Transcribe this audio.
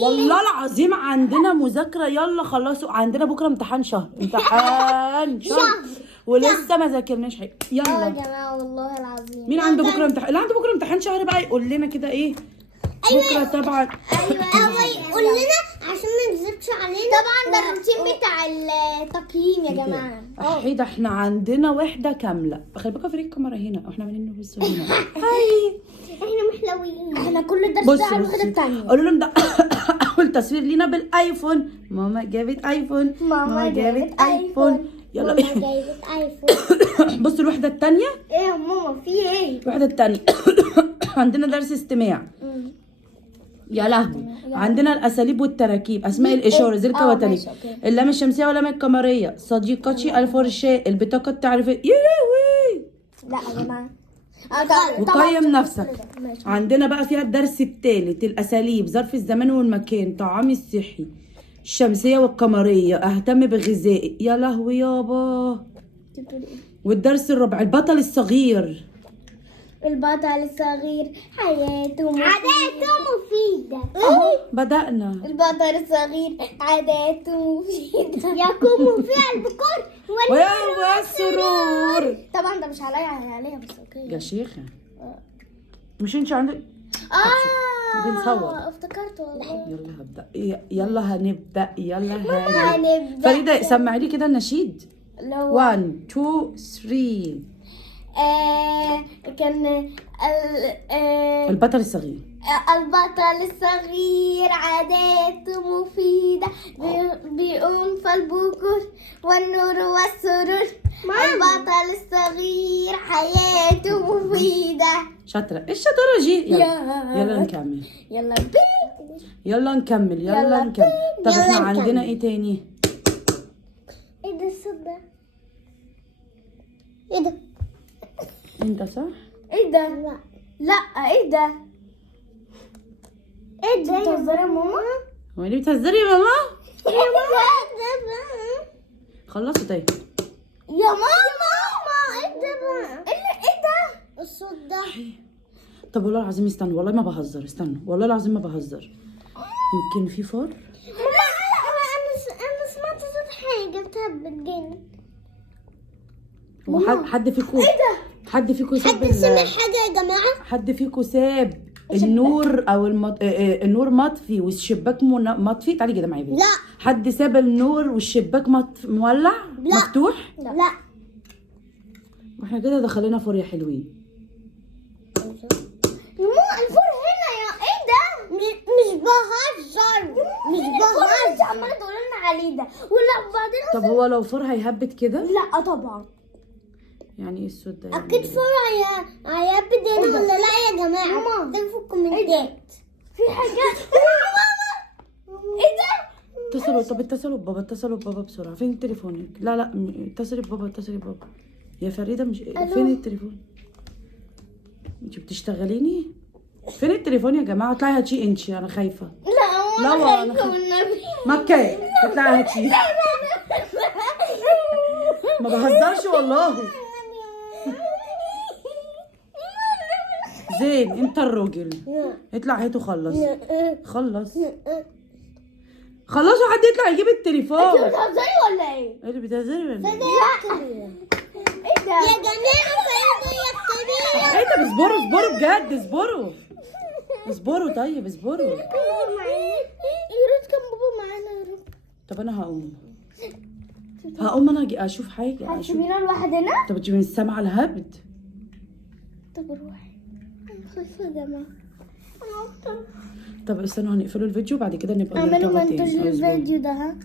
والله العظيم عندنا مذاكرة. يلا خلصوا، عندنا بكرة امتحان شهر. امتحان شهر ولسه ما ذاكرناش حاجة. يا يلا جماعه والله العظيم. مين عنده بكرة امتحان؟ اللي عنده بكرة امتحان شهر بقى يقول لنا كده ايه بكرة طبعا. ايوه يقول لنا عشان ما نكذبش علينا. طبعا ده الروتين بتاع التقييم يا جماعه. احي ده احنا عندنا وحدة كاملة. خلي بالك فريق الكاميرا هنا واحنا عاملين نبص هنا. هاي احنا محلوين. احنا كل درس بصوا بتاع الوحده الثانيه. قولوا لهم ده اول تصوير لينا بالايفون. ماما جابت ايفون. ماما جابت ايفون. يلا ماما جابت ايفون. بصوا الوحدة الثانية. ايه يا ماما في ايه؟ الوحدة الثانية عندنا درس استماع. يا لهوي. عندنا الاساليب والتراكيب، اسماء الاشاره، ذي الكواتري، اللام الشمسيه واللام القمريه، صديقتي الفرشاة، البطاقه التعريفيه. يا لهوي. لا يا جماعه. وقيم نفسك. عندنا بقى فيها الدرس الثالث، الاساليب، ظرف الزمان والمكان، طعامي الصحي، الشمسيه والقمريه، اهتم بغذائي. يا لهوي يابا. والدرس الرابع، البطل الصغير. البطل الصغير حياته مفيدة. عاداته مفيدة. بدأنا. البطل الصغير عاداته مفيدة. يقوم فيها البكور والسرور. طبعا ده مش عليا بس اوكي يا شيخة مش انت عندك بنصور. افتكرت والله. يلا هبدأ. يلا هنبدأ. يلا هنبدأ. فريدة سمعي لي كده النشيد. لو 1 2 3. كان البطل الصغير. البطل الصغير عاداته مفيدة، بيقوم في البكور والنور والسرور. البطل الصغير حياته مفيدة. شاطرة. ايش الشطارة دي؟ يلا نكمل. يلا يلا نكمل. يلا نكمل. طب احنا عندنا ايه تاني؟ ايه ده الصوت ده؟ ايه ده؟ انت صح؟ ايه ده؟ لا ايه ده؟ ايه ده؟ بتهزري يا ماما؟ هو انت بتهزري يا ماما؟ يا ماما خلصوا طيب. يا ماما ايه ده بقى؟ ايه ده؟ الصوت ده. طب والله العظيم استنوا، والله ما بهزر، استنوا والله العظيم ما بهزر. يمكن في فار؟ لا انا سمعت صوت حاجه بتهبط جامد. حد فيكم ايه ده؟ حد فيكم ساب حد سمع حاجه يا جماعه؟ حد فيكم ساب النور او النور مطفي والشباك مطفي؟ تعالي كده معايا. لا. حد ساب النور والشباك مولع؟ لا. مفتوح؟ لا. واحنا كده دخلنا فار يا حلوين. ماما الفار هنا يا ايه ده؟ مش بهزر. مش بهزر. انت عماله تقول لنا عليه ده ولا بعدين. طب هو لو فار هيهبط كده؟ لا طبعا. يعني ايه الصوت ده؟ يعني اكيد فار هيهبط هنا ولا لا يا جماعه؟ ده في الكومنتات. في حاجه. ايه ده؟ اتصلوا ببابا. اتصلوا ببابا بسرعه. فين تليفونك؟ لا اتصلي ببابا. اتصلي ببابا يا فريده. مش فين التليفون؟ انت بتشتغليني؟ فين التليفون يا جماعه؟ اطلعي هاتشي انت. انا خايفه. لا انا خايفه والنبي. مكه اطلعي هاتشي. ما بهزرش والله. زين انت الراجل. اطلع هاته. خلصوا. حد يطلع يجيب التليفون. انت بتهزري ولا ايه؟ ايه اللي بتهزري ولا ايه؟ لا ايه ده؟ يا جماعه فريده يا كبير. ايه ده؟ اصبروا بجد. اصبروا طيب اصبروا. يا ريت كان بابا معانا يا رب. طب انا هقوم انا اجي اشوف حاجه. هتسيبينا لوحدنا؟ طب انت مش سامعه الهبد؟ طب روحي. انا خايفه يا جماعه. طب استنوا هنقفلوا الفيديو بعد كده نبقى اعملوا نرجع تاني. منتج للفيديو ده ها.